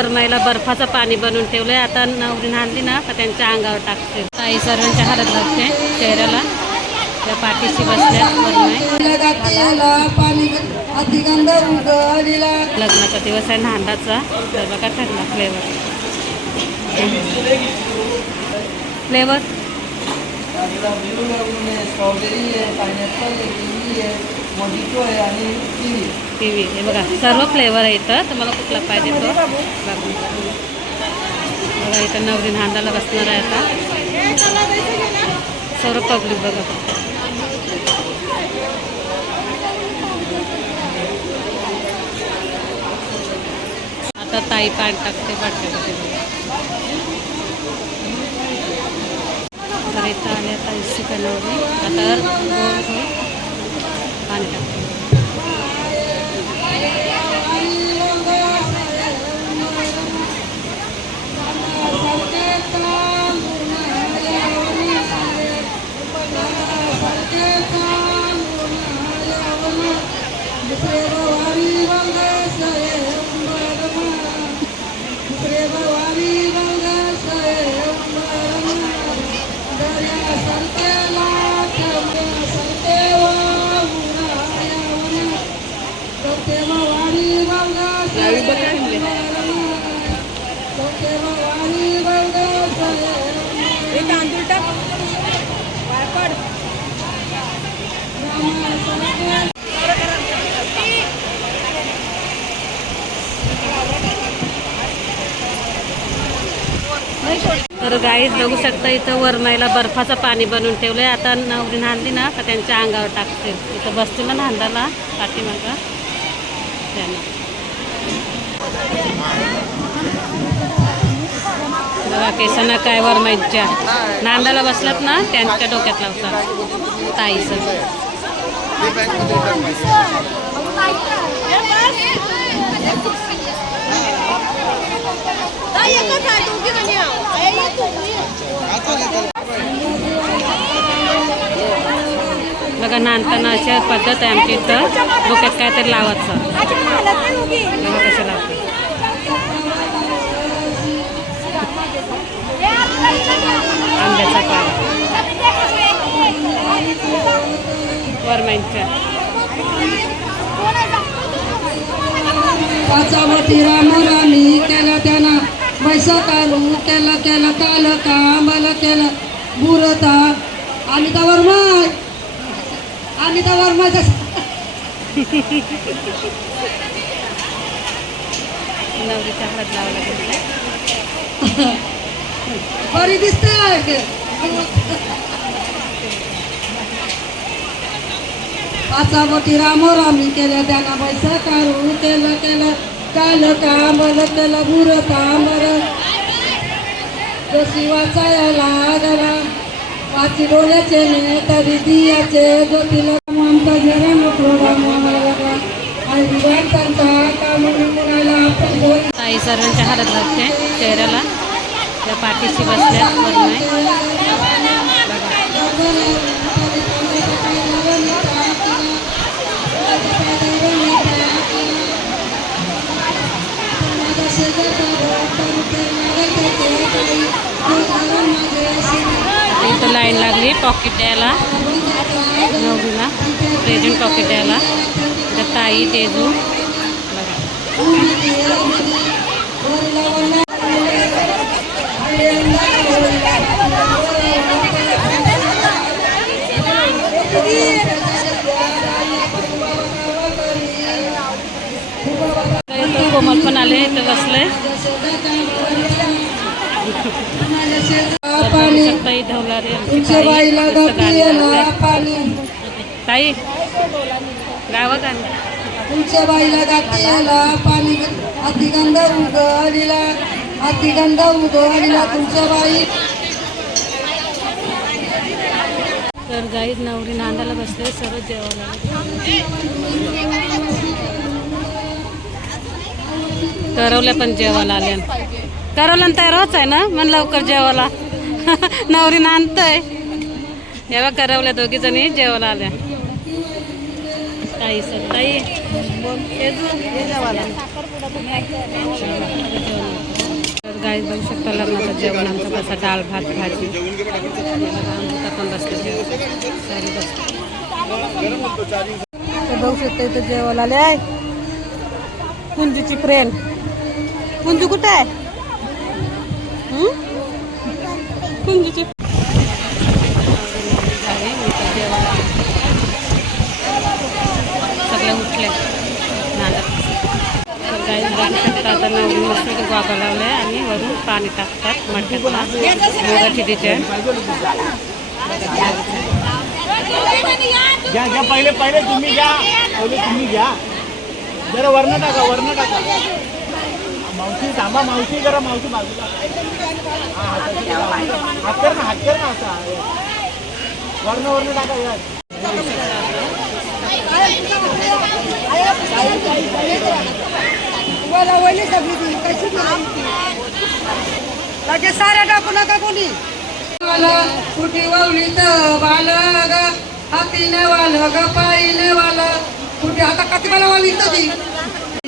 वरमाईला बर्फाचं पाणी बनवून ठेवलंय. आता नवरी आणली ना का त्यांच्या अंगावर टाकते. ताई सर्वांच्या हातात लागते चेहऱ्याला. त्या पाठीशी बसल्या लग्नाचा दिवस आहे नांदाचा तर बघा ठरला फ्लेवर फ्लेवर स्ट्रॉबेरी आहे पायनॅपल आहे आहे आणि किवी टी हे बघा सर्व फ्लेवर आहे इथं. तुम्हाला कुठला पाहिजे तो? बघा इथं नवरी नांदाला बसणार आहे आता. सर्व पब्लिक बघा. आता ताई पाणी टाकते बाटल्यामध्ये तर इथं आले आता इसी नवरी. आता गोल गोल. तर गाईज बघू शकता इथं वरमाईला बर्फाचं पाणी बनवून ठेवलंय. आता नवरी नांदी ना तर त्यांच्या अंगावर टाकते इथं बसतील ना नांदाला पाठीमागं. त्यांना. बघा केसांना काय वरमाईच्या नांदाला बसलात ना त्यांच्या डोक्यात लावतात ताईचं बघा नांदताना पद्धत आहे आमच्या इथं. डोक्यात काहीतरी लावायचं. कसं लावतं आंब्याचा पाला. वरमाईंच्या पाचावटी राम रामी केला त्यानं पैसा कालू केला केला काल कांबल केलं बुरता. अनिता वर्मा अनिता वर्मा नवरीच्या हात लावला गेला बरी दिसते पाचावटी राम रामी केलं त्यानं पैसा कालू केलं केलं काल कांबल केलं बुरता आंबर जशी वाचायला लागला. वाची डोळ्याचे ने तरी दियाचे ज्योतीला आमचा जरा नको रामाला ताई सर्वांच्या हातात लागते चेहऱ्याला. त्या पाठीशी बसल्या नाही मोठं लाईन लागली पॉकेट द्यायला. नवरीला. प्रेझेंट पॉकेट द्यायला. तर ताई तेजू. बघा. कोमल पण आले इथं बसले. पाणी. तुमच्या ताई बाईला मस्त गाणी गातीला लावते. पाणी ताई गावात आण तुमच्या बाईला गातीला पाणी अतिगंध उघडीला अतिगंध उघडीला तुमच्या बाई तर गाईत नवरी नांदाला बसले सर्व जेवायला. करवल्या पण जेवायला आल्या. करवल्या तयार होत आहे ना? मन लवकर जेवायला. नवरी नांदतय तेव्हा करवल्या दोघी जणी जेवायला आल्या. ताई सर ताई. गाईस गाई बघू शकता लग्नाचं जेवण आमचं कसं डाळ भात भाजी. पण बसते बघू शकता इथं जेवायला आले आहे. कुंजूची फ्रेंड कुंजू कुठे आहे? कुंजूची आहे, इथं जेवायला. सगळे उठले. नांदत. गाई बघू शकता. आता नवीन मस्त गोगा लावले आणि वरून पाणी टाकतात डिझाईन घ्या घ्या पहिले पहिले तुम्ही घ्या. पहिले तुम्ही घ्या. जरा वर्ण टाका वर्ण टाका. मावशी थांबा मावशी जरा मावशी बाजूला. करा. हात कर ना हात कर ना असा. वर्ण वर्ण टाका सगळी ती कशी लगेच साऱ्या टाकू नका कोणी. कुठी ववली तर वाल ग हातीने वाल ग पायीने वाल कुठे आता मला वाली ती?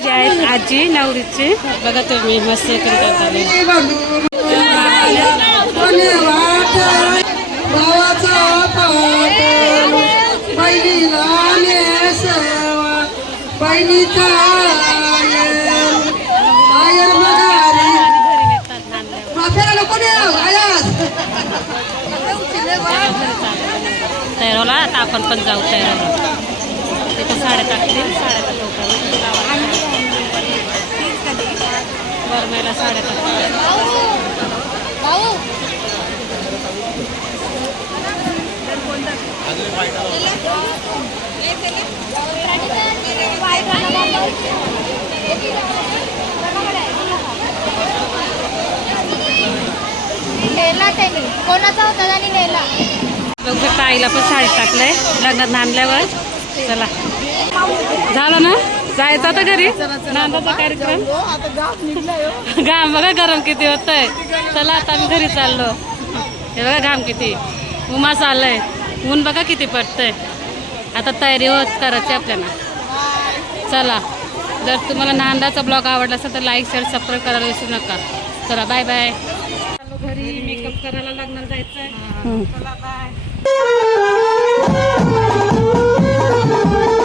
जी आहेत आजी नवरीची. बघा तुम्ही मस्त कीर्तन. चालू आहे. आता आपण पण जाऊ तयारवला तिथं साड्या साड्या वरमेला साड्या टाकतात नेला त्यांनी कोणाचा होता त्यांनी नेला बघू शकता आईला पण साडी टाकलंय. लग्नात नांदल्यावर चला. झालं ना? जायचं आता घरी? नांदाचा कार्यक्रम? घाम बघा गरम किती होतंय. चला आता आम्ही घरी चाललो. हे बघा घाम किती. उमा चाललंय. ऊन बघा किती पडतंय. आता तयारी होत करायची आपल्याला. चला जर तुम्हाला नांदाचा ब्लॉग आवडला असेल तर लाईक शेअर सबस्क्राईब करायला विसरू नका. चला बाय बाय घरी मेकअप करायला लग्नाला जायचंय. चला बाय